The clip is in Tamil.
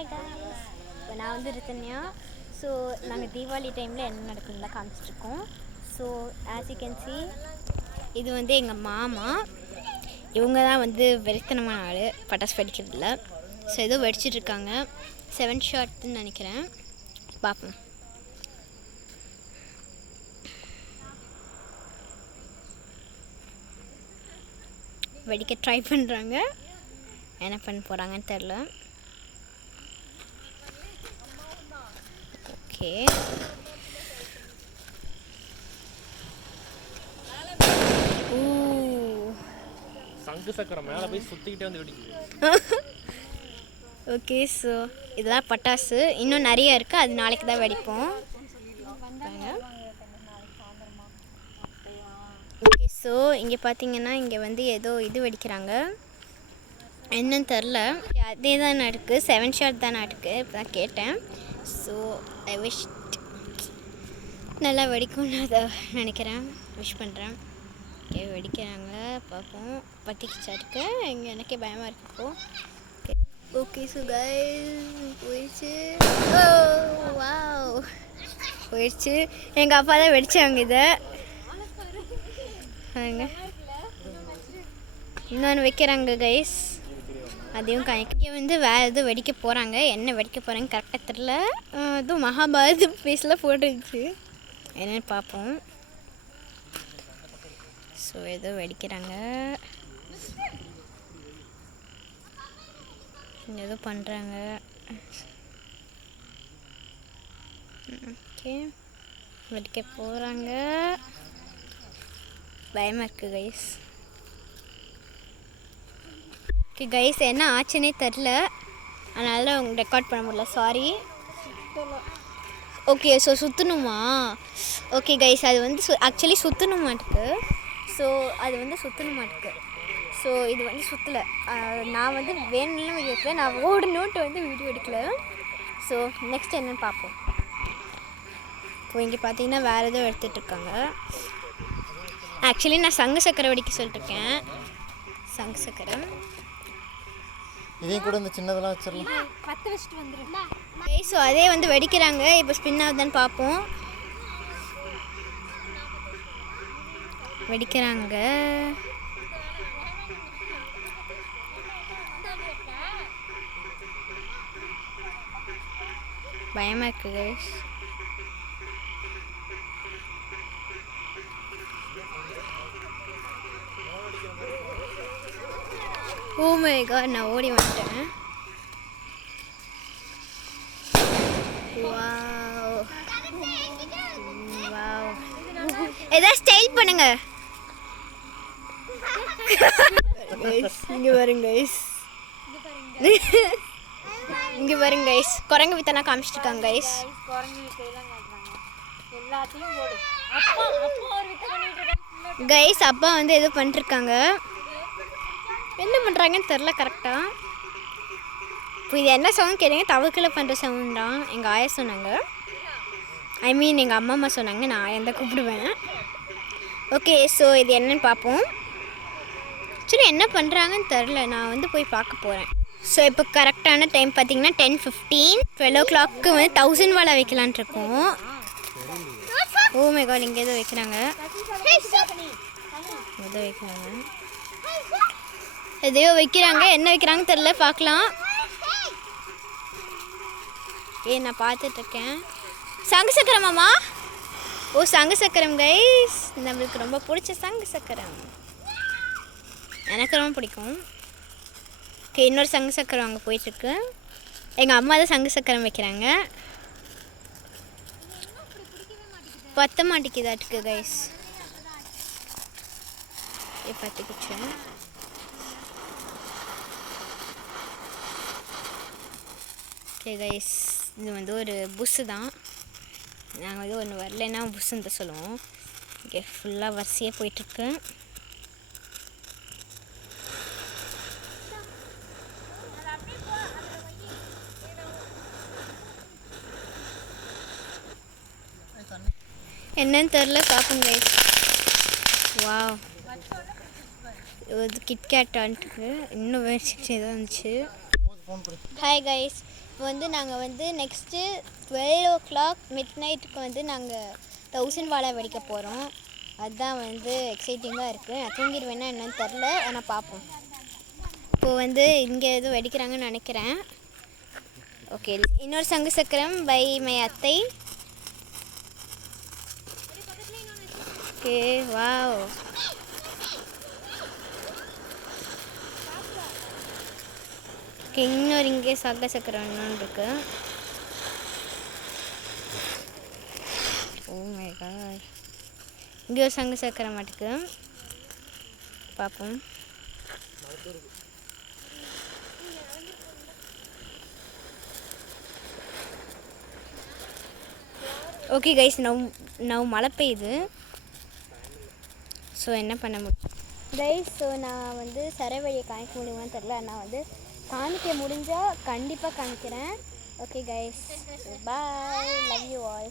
ஹாய் காய்ஸ், இப்போ நான் வந்து ரித்தன்யா. ஸோ நாங்கள் தீபாவளி டைமில் என்ன நடக்குதுன்னு காமிச்சிட்ருக்கோம். So as you can see, இது வந்து எங்கள் மாமா. இவங்க தான் வந்து வெறித்தனமான ஆள், பட்டாசு வெடிக்கிறதில்ல. ஸோ ஏதோ வெடிச்சிட்ருக்காங்க, 7 ஷாட்னு நினைக்கிறேன். பார்ப்போம். வெடிக்க ட்ரை பண்ணுறாங்க, என்ன பண்ண போகிறாங்கன்னு தெரில. ஓகே, சங்கு சக்கரம் மேலே போய் சுற்றிக்கிட்டே வந்து வெடிக்குது. ஓகே, ஸோ இதெல்லாம் பட்டாசு இன்னும் நிறைய இருக்குது, அது நாளைக்கு தான் வெடிப்போம். ஓகே, ஸோ இங்கே பார்த்தீங்கன்னா இங்கே வந்து ஏதோ இது வெடிக்கிறாங்க, என்னன்னு தெரில. அதே தான் இருக்குது, 7 ஷாட் தான் இருக்குது. இப்போ தான் கேட்டேன். ஸோ ஐ விஷ் நல்லா வெடிக்கும்னு அதை நினைக்கிறேன், விஷ் பண்ணுறேன். ஓகே, வெடிக்கிறாங்க, பார்ப்போம். பத்திக்கிச்சா இருக்கு இங்கே, எனக்கே பயமாக இருக்கு இப்போ. ஓகே ஓகே, ஸோ கைஸ் போயிடுச்சு. ஓ வாவ், போயிடுச்சு. எங்கள் அப்பா தான் வெடிச்சாங்க இதை. இன்னொன்று வைக்கிறாங்க கைஸ், அதையும் இங்கே வந்து வேறு எதுவும் வெடிக்க போகிறாங்க. என்ன வெடிக்க போகிறாங்க கரெக்டாக தெரில. எதுவும் மகாபாரத ஃபேஸில் போட்டுருச்சு, என்னென்னு பார்ப்போம். ஸோ ஏதோ வெடிக்கிறாங்க, ஏதோ பண்ணுறாங்க. ஓகே, வெடிக்க போகிறாங்க, பயமாக இருக்குது கைஸ். ஓகே கைஸ், என்ன ஆச்சுன்னே தெரில, அதனால உங்களுக்கு ரெக்கார்ட் பண்ண முடியல, சாரி. ஓகே, ஸோ சுற்றணுமா? ஓகே கைஸ், அது வந்து ஆக்சுவலி சுற்றணுமாட்டுக்கு. ஸோ அது வந்து சுற்றணுமாட்டுக்கு. ஸோ இது வந்து சுற்றலை. நான் வந்து வேணும்னு வீடியோ எடுக்கல, நான் ஓடணுன்ட்டு வந்து வீடியோ எடுக்கல. ஸோ நெக்ஸ்ட் என்னென்னு பார்ப்போம். இப்போ இங்கே பார்த்தீங்கன்னா வேறு எதுவும் எடுத்துகிட்ருக்காங்க. ஆக்சுவலி நான் சங்கு சக்கரை வெடிக்க சொல்லிட்டுருக்கேன், சங்கு சக்கரம். இதையும் கூட இந்த சின்னதெல்லாம் வச்சிடலாம், பற்ற வச்சுட்டு வந்துடும். ஸோ அதே வந்து வெடிக்கிறாங்க, இப்போ ஸ்பின் ஆகுதுன்னு பார்ப்போம். வெடிக்கிறாங்க, பயமாக இருக்குது கைஸ். ஓ மை காட், நான் ஓடி வந்துட்டேன். வாவ் வாவ், ஏதாவது ஸ்டைல் பண்ணுங்க. இங்கே பாருங்க கைஸ், இங்கே பாருங்க கைஸ், குரங்கு வித்தனா காமிச்சிட்ருக்காங்க கைஸ். கைஸ் அப்பா வந்து எதோ பண்ணிட்டுருக்காங்க, என்ன பண்ணுறாங்கன்னு தெரில கரெக்டாக. இப்போ இது என்ன சவுண்ட் கேட்டீங்க, தவக்கில் பண்ணுற சவுண்ட் தான் எங்கள் ஆயா சொன்னாங்க. ஐ மீன் எங்கள் அம்மா சொன்னாங்க, நான் ஆயா கூப்பிடுவேன். ஓகே, ஸோ இது என்னன்னு பார்ப்போம். ஆக்சுவலி என்ன பண்ணுறாங்கன்னு தெரில, நான் வந்து போய் பார்க்க போகிறேன். ஸோ இப்போ கரெக்டான டைம் பார்த்தீங்கன்னா 10:15. 12 o'clock வந்து 1000 வாழை வைக்கலான்ட்டு இருக்கோம். ஓ மை காட், இங்கே எதோ வைக்கிறாங்க, எதோ வைக்கிறாங்க, எதையோ வைக்கிறாங்க, என்ன வைக்கிறாங்கன்னு தெரில, பார்க்கலாம். நான் பார்த்துட்ருக்கேன். சங்கு சக்கரமாம்மா? ஓ சங்கு சக்கரம் கைஸ், நம்மளுக்கு ரொம்ப பிடிச்ச சங்கு சக்கரம், எனக்கு ரொம்ப பிடிக்கும். ஓகே, இன்னொரு சங்கு சக்கரம் அங்கே போயிட்டுருக்கு. எங்கள் அம்மா தான் சங்கு சக்கரம் வைக்கிறாங்க. பற்ற மாட்டேங்குதாட்டுக்கு கைஸ், பற்றிக்குச்சு. ஓகே கைஸ், இது வந்து ஒரு புஸ்ஸு தான். நாங்கள் வந்து ஒன்று வரலைன்னா புஸ்ஸுன்னு தான் சொல்லுவோம். ஓகே, ஃபுல்லாக வரிசையாக போயிட்டுருக்கு. என்னன்னு தெரில, பார்ப்போம் கைஸ். வாவ், இது கிட்கேட் வந்துட்டு இன்னும் வேறு ஏதோ இருந்துச்சு. ஹாய் கைஸ், இப்போ வந்து நாங்கள் வந்து நெக்ஸ்ட்டு 12 o'clock மிட் வந்து நாங்கள் 1000 வாழை வெடிக்க போகிறோம். அதுதான் வந்து எக்ஸைட்டிங்காக இருக்குது. நான் தூங்கிடுவேன்னா என்னன்னு தெரில, ஆனால் பார்ப்போம். இப்போது வந்து இங்கே எதுவும் வெடிக்கிறாங்கன்னு நினைக்கிறேன். ஓகே, இன்னொரு சங்கு சக்கரம் பை மை அத்தை. Okay, wow. ஓகே, இன்னொரு இங்கே சங்க சக்கரம் இன்னொன்று இருக்கு. ஓ மை காட், இங்கே ஒரு சங்கு சக்கரம் மாட்டுக்கு. பார்ப்போம். ஓகே கைஸ், நவ் மழை பெய்யுது. ஸோ என்ன பண்ண முடியும் கைஸ்? ஸோ நான் வந்து சரவழியை காமிக்க முடியுமான்னு தெரில. நான் வந்து காமிக்க முடிஞ்சால் கண்டிப்பாக காமிக்கிறேன். Okay guys, bye, love you all.